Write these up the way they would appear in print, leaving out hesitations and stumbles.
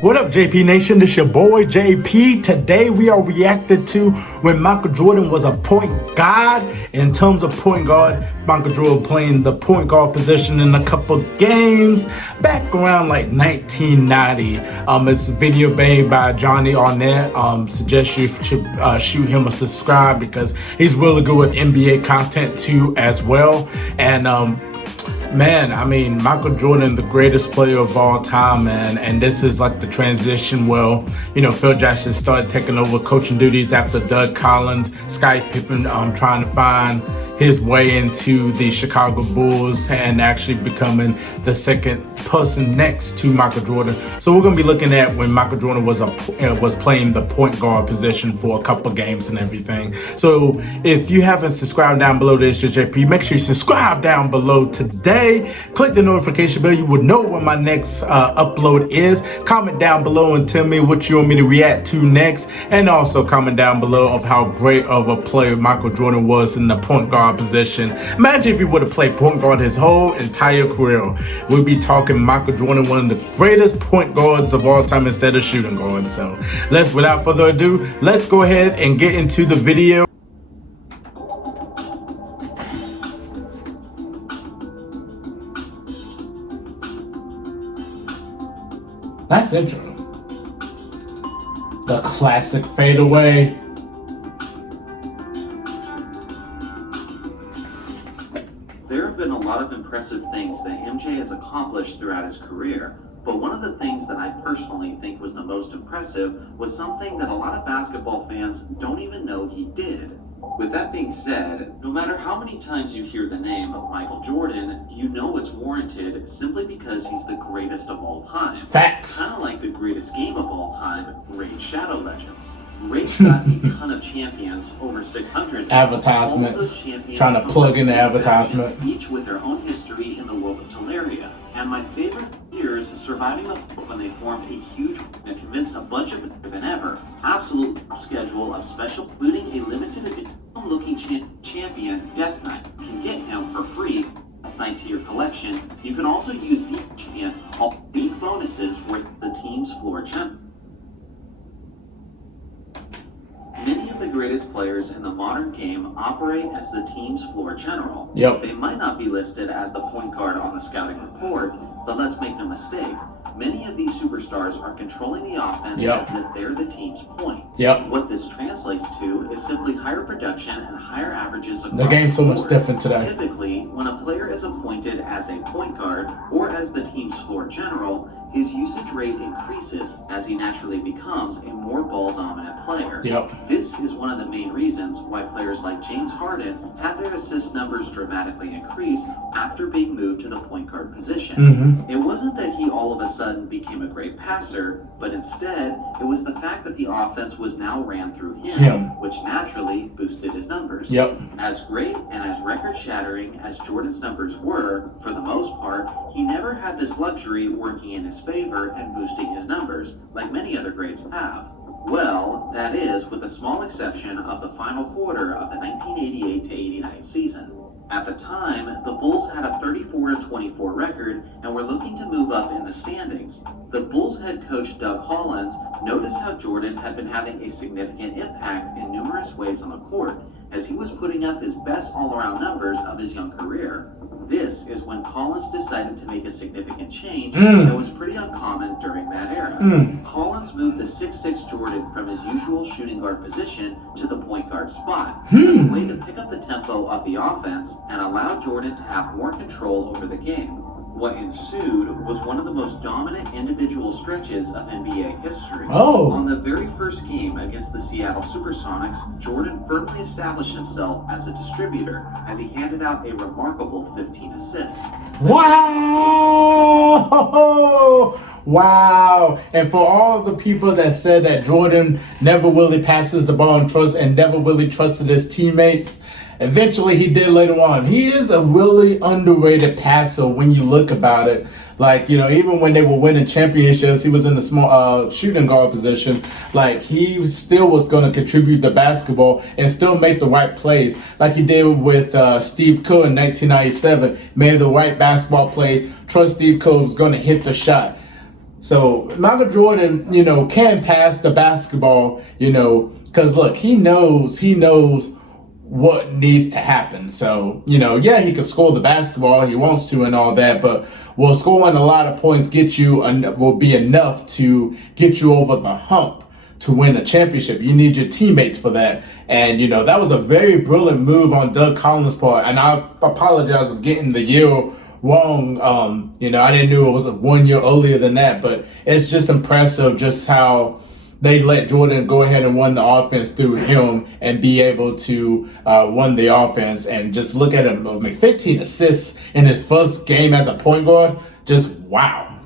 What up, JP Nation? This your boy JP. Today we are reacted to when Michael Jordan was a point guard. In terms of point guard, Michael Jordan playing the point guard position in a couple games back around like 1990. It's a video made by Johnny Arnett. Suggest you should shoot him a subscribe because he's really good with NBA content too as well. And man, I mean, Michael Jordan, the greatest player of all time, man. And this is like the transition where, Phil Jackson started taking over coaching duties after Doug Collins, Scottie Pippen trying to find his way into the Chicago Bulls and actually becoming the second person next to Michael Jordan. So we're gonna be looking at when Michael Jordan was playing the point guard position for a couple games and everything. So if you haven't subscribed down below this, JP, make sure you subscribe down below today. Click the notification bell. You will know when my next upload is. Comment down below and tell me what you want me to react to next. And also comment down below of how great of a player Michael Jordan was in the point guard position. Imagine if he would have played point guard his whole entire career. We'll be talking Michael Jordan, one of the greatest point guards of all time instead of shooting guards. So without further ado, let's go ahead and get into the video. That's interesting. The classic fadeaway. There have been a lot of impressive things that MJ has accomplished throughout his career, but one of the things that I personally think was the most impressive was something that a lot of basketball fans don't even know he did. With that being said, no matter how many times you hear the name of Michael Jordan, you know it's warranted simply because he's the greatest of all time. Facts. Kind of like the greatest game of all time, Raid Shadow Legends. Raid's got a ton of champions, over 600. Advertisement. All those champions trying to plug in the advertisement. Each with their own history in the world of Teleria. And my favorite years surviving the when they formed a huge and convinced a bunch of it than ever. Absolute schedule of special, including a limited edition looking champion, Death Knight. You can get him for free. Death Knight to your collection. You can also use Deep Champion, all unique bonuses worth the team's floor champ. Many of the greatest players in the modern game operate as the team's floor general. Yep. They might not be listed as the point guard on the scouting report, but let's make no mistake. Many of these superstars are controlling the offense as if they're the team's point. What this translates to is simply higher production and higher averages across the game's so much board. different today. Typically, when a player is appointed as a point guard or as the team's floor general, his usage rate increases as he naturally becomes a more ball-dominant player. This is one of the main reasons why players like James Harden had their assist numbers dramatically increase after being moved to the point guard position. It wasn't that he all of a sudden became a great passer, but instead, it was the fact that the offense was now ran through him, which naturally boosted his numbers. As great and as record-shattering as Jordan's numbers were, for the most part, he never had this luxury working in his favor and boosting his numbers, like many other greats have. Well, that is, with the small exception of the final quarter of the 1988-89 season. At the time, the Bulls had a 34-24 record and were looking to move up in the standings. The Bulls head coach Doug Collins noticed how Jordan had been having a significant impact in numerous ways on the court, as he was putting up his best all-around numbers of his young career. This is when Collins decided to make a significant change that was pretty uncommon during that era. Collins moved the 6'6" Jordan from his usual shooting guard position to the point guard spot as a way to pick up the tempo of the offense and allow Jordan to have more control over the game. What ensued was one of the most dominant individual stretches of NBA history. On the very first game against the Seattle Supersonics, Jordan firmly established himself as a distributor as he handed out a remarkable 15 assists. Wow! Wow. And for all the people that said that Jordan never really passes the ball and never really trusted his teammates, eventually he did later on. He is a really underrated passer when you look about it. Like, even when they were winning championships, he was in the small shooting guard position. Like, he still was going to contribute the basketball and still make the right plays. Like he did with Steve Kerr in 1997. Made the right basketball play. Trust Steve Kerr was going to hit the shot. So Michael Jordan, can pass the basketball, because look, he knows what needs to happen. So, yeah, he can score the basketball he wants to and all that, but will scoring a lot of points will be enough to get you over the hump to win a championship. You need your teammates for that. And, that was a very brilliant move on Doug Collins' part. And I apologize for getting the year wrong. I didn't know it was 1 year earlier than that, but it's just impressive just how they let Jordan go ahead and run the offense through him and be able to run the offense. And just look at him, 15 assists in his first game as a point guard. Just wow.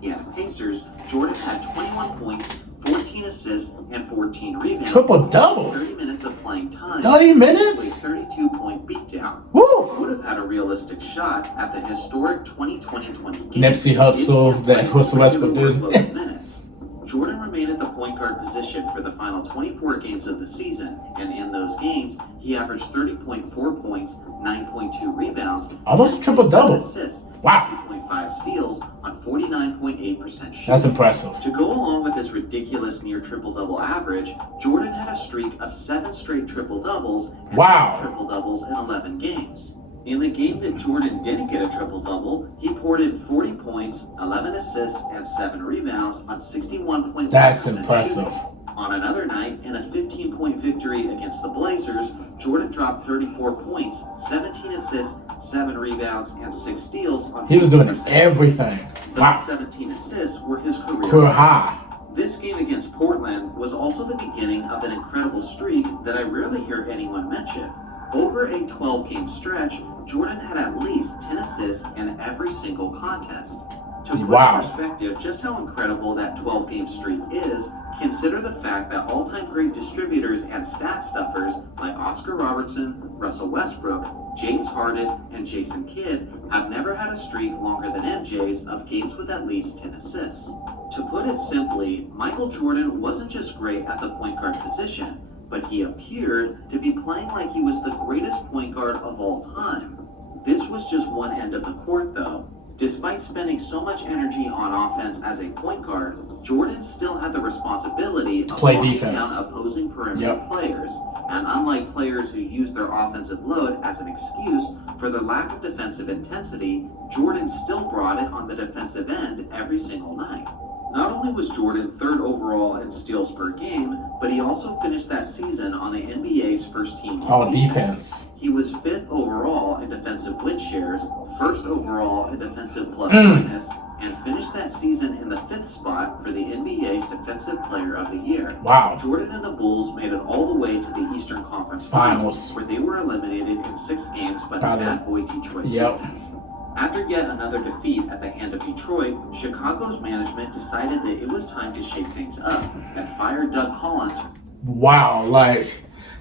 Yeah, the Pacers, Jordan had 21 points, 14 assists, and 14 rebounds. Triple-double. 30 minutes of playing time. 30 minutes? A 32-point beatdown. Woo! Would have had a realistic shot at the historic 2020 game. Nipsey Hussle, that Russell Westbrook did. Minutes. Jordan remained at the point guard position for the final 24 games of the season, and in those games, he averaged 30.4 points, 9.2 rebounds, almost triple-double. Assists, wow. 2.5 steals on 49.8% shooting. That's impressive. To go along with this ridiculous near triple-double average, Jordan had a streak of 7 straight triple-doubles and triple-doubles in 11 games. In the game that Jordan didn't get a triple-double, he poured in 40 points, 11 assists, and 7 rebounds on 61.1%. That's impressive. Shooting. On another night, in a 15-point victory against the Blazers, Jordan dropped 34 points, 17 assists, 7 rebounds, and 6 steals on 50%. He was doing everything. Those 17 assists were his career high. This game against Portland was also the beginning of an incredible streak that I rarely hear anyone mention. Over a 12-game stretch, Jordan had at least 10 assists in every single contest. To put in perspective just how incredible that 12-game streak is, consider the fact that all-time great distributors and stat stuffers like Oscar Robertson, Russell Westbrook, James Harden, and Jason Kidd have never had a streak longer than MJ's of games with at least 10 assists. To put it simply, Michael Jordan wasn't just great at the point guard position, but he appeared to be playing like he was the greatest point guard of all time. This was just one end of the court, though. Despite spending so much energy on offense as a point guard, Jordan still had the responsibility of locking down opposing perimeter players. And unlike players who use their offensive load as an excuse for their lack of defensive intensity, Jordan still brought it on the defensive end every single night. Not only was Jordan 3rd overall in steals per game, but he also finished that season on the NBA's first team defense. He was 5th overall in defensive win shares, 1st overall in defensive plus minus, and finished that season in the 5th spot for the NBA's Defensive Player of the Year. Wow. Jordan and the Bulls made it all the way to the Eastern Conference Finals, where they were eliminated in 6 games by the bad boy Detroit Pistons. After yet another defeat at the hand of Detroit, Chicago's management decided that it was time to shake things up and fired Doug Collins. Wow,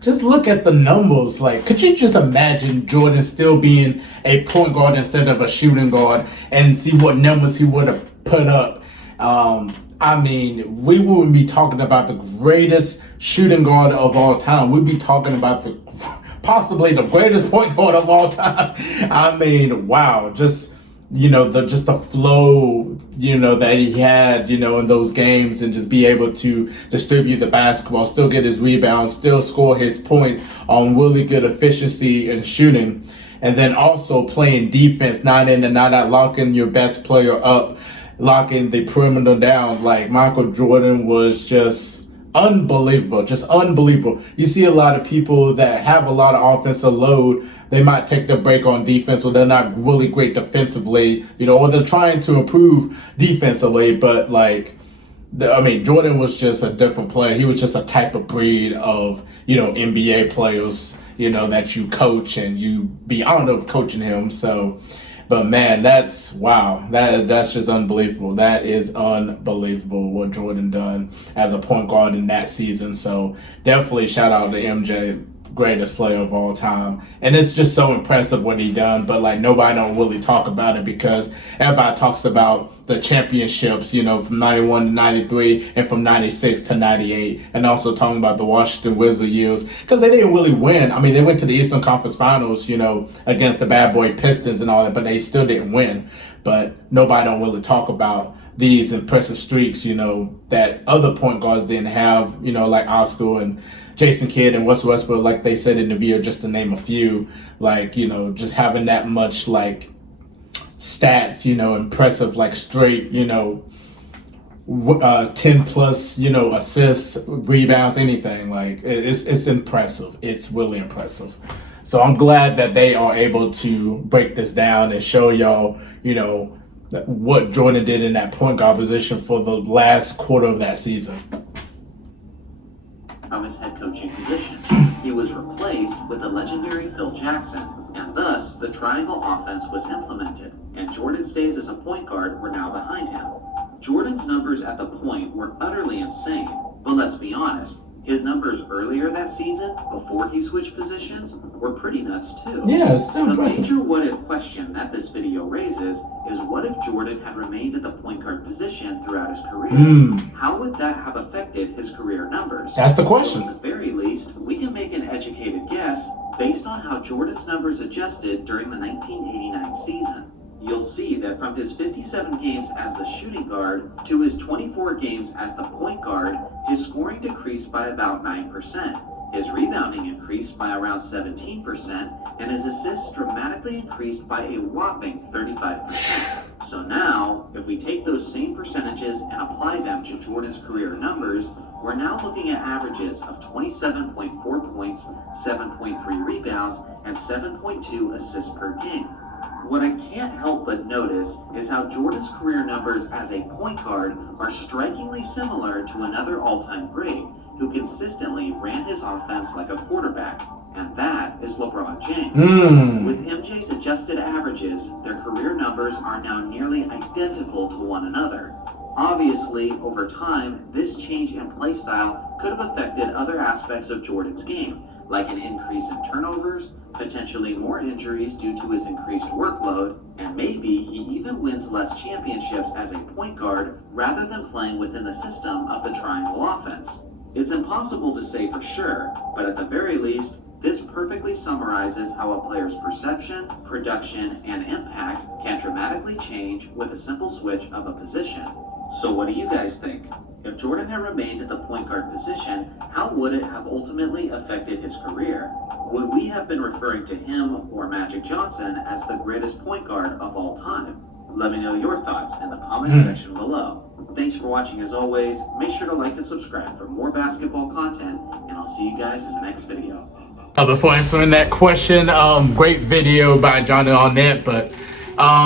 just look at the numbers. Could you just imagine Jordan still being a point guard instead of a shooting guard and see what numbers he would have put up? We wouldn't be talking about the greatest shooting guard of all time. We'd be talking about possibly the greatest point guard of all time. Wow, just the flow, that he had, in those games, and just be able to distribute the basketball, still get his rebounds, still score his points on really good efficiency and shooting, and then also playing defense, not in and not out, locking your best player up, locking the perimeter down. Michael Jordan was just unbelievable. You see a lot of people that have a lot of offensive load, they might take the break on defense, or they're not really great defensively, or they're trying to improve defensively, but Jordan was just a different player. He was just a type of breed of, NBA players, that you coach and you be on of coaching him. So, but man, that's just unbelievable. That is unbelievable what Jordan done as a point guard in that season. So definitely shout out to MJ. greatest player of all time. And it's just so impressive what he done, but like nobody don't really talk about it because everybody talks about the championships, you know, from 91 to 93 and from 96 to 98, and also talking about the Washington Wizards years because they didn't really win. I mean, they went to the Eastern Conference Finals, you know, against the bad boy Pistons and all that, but they still didn't win. But nobody don't really talk about these impressive streaks, you know, that other point guards didn't have, you know, like Oscar and Jason Kidd and Russell Westbrook, like they said in the video, just to name a few, like, you know, just having that much like stats, you know, impressive, like straight, you know, 10 plus, you know, assists, rebounds, anything. Like it's impressive. It's really impressive. So I'm glad that they are able to break this down and show y'all, you know, what Jordan did in that point guard position for the last quarter of that season. From his head coaching position, he was replaced with the legendary Phil Jackson, and thus the triangle offense was implemented, and Jordan's days as a point guard were now behind him. Jordan's numbers at the point were utterly insane, but let's be honest, his numbers earlier that season, before he switched positions, were pretty nuts too. Yeah, it's still impressive. The major what-if question that this video raises is what if Jordan had remained at the point guard position throughout his career? How would that have affected his career numbers? That's the question. Well, at the very least, we can make an educated guess based on how Jordan's numbers adjusted during the 1989 season. You'll see that from his 57 games as the shooting guard to his 24 games as the point guard, his scoring decreased by about 9%, his rebounding increased by around 17%, and his assists dramatically increased by a whopping 35%. So now, if we take those same percentages and apply them to Jordan's career numbers, we're now looking at averages of 27.4 points, 7.3 rebounds, and 7.2 assists per game. What I can't help but notice is how Jordan's career numbers as a point guard are strikingly similar to another all-time great who consistently ran his offense like a quarterback, and that is LeBron James. With MJ's adjusted averages, their career numbers are now nearly identical to one another. Obviously, over time, this change in play style could have affected other aspects of Jordan's game, like an increase in turnovers, potentially more injuries due to his increased workload, and maybe he even wins less championships as a point guard rather than playing within the system of the triangle offense. It's impossible to say for sure, but at the very least, this perfectly summarizes how a player's perception, production, and impact can dramatically change with a simple switch of a position. So what do you guys think? If Jordan had remained at the point guard position, how would it have ultimately affected his career? Would we have been referring to him or Magic Johnson as the greatest point guard of all time? Let me know your thoughts in the comment section below. Thanks for watching as always. Make sure to like and subscribe for more basketball content, and I'll see you guys in the next video. Before answering that question, great video by Johnny Arnett, but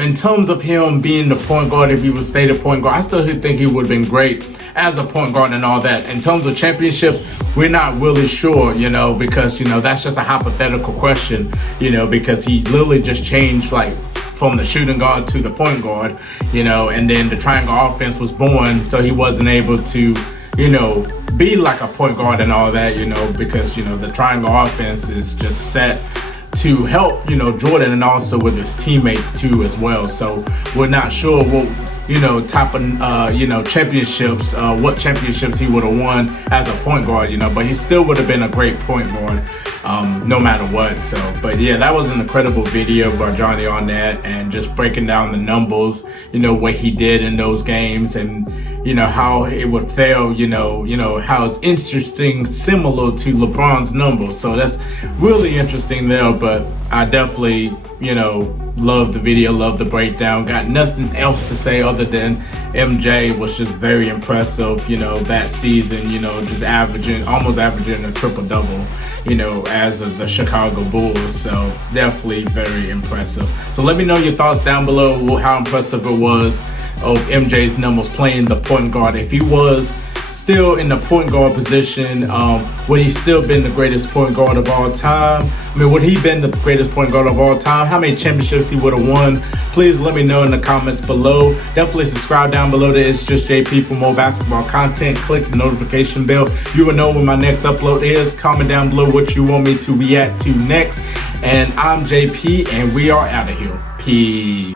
in terms of him being the point guard, if he would stay the point guard, I still think he would have been great as a point guard and all that. In terms of championships, we're not really sure, you know, because, you know, that's just a hypothetical question, you know, because he literally just changed like from the shooting guard to the point guard, you know, and then the triangle offense was born, so he wasn't able to, you know, be like a point guard and all that, you know, because, you know, the triangle offense is just set to help, you know, Jordan and also with his teammates too as well. So we're not sure what, you know, type of, you know, championships, what championships he would have won as a point guard, you know, but he still would have been a great point guard no matter what. So, but yeah, that was an incredible video by Johnny Arnett and just breaking down the numbers, you know, what he did in those games and, you know, how it would fail, you know, how it's interesting, similar to LeBron's numbers. So that's really interesting there, but I definitely, you know, love the video, love the breakdown. Got nothing else to say other than MJ was just very impressive, you know, that season, you know, just almost averaging a triple-double, you know, as of the Chicago Bulls. So definitely very impressive. So let me know your thoughts down below, how impressive it was of MJ's numbers playing the point guard. If he was still in the point guard position, would he still been the greatest point guard of all time? I mean, would he been the greatest point guard of all time? How many championships he would have won? Please let me know in the comments below. Definitely subscribe down below to It's Just JP for more basketball content. Click the notification bell. You will know when my next upload is. Comment down below what you want me to react to next. And I'm JP, and we are out of here. Peace.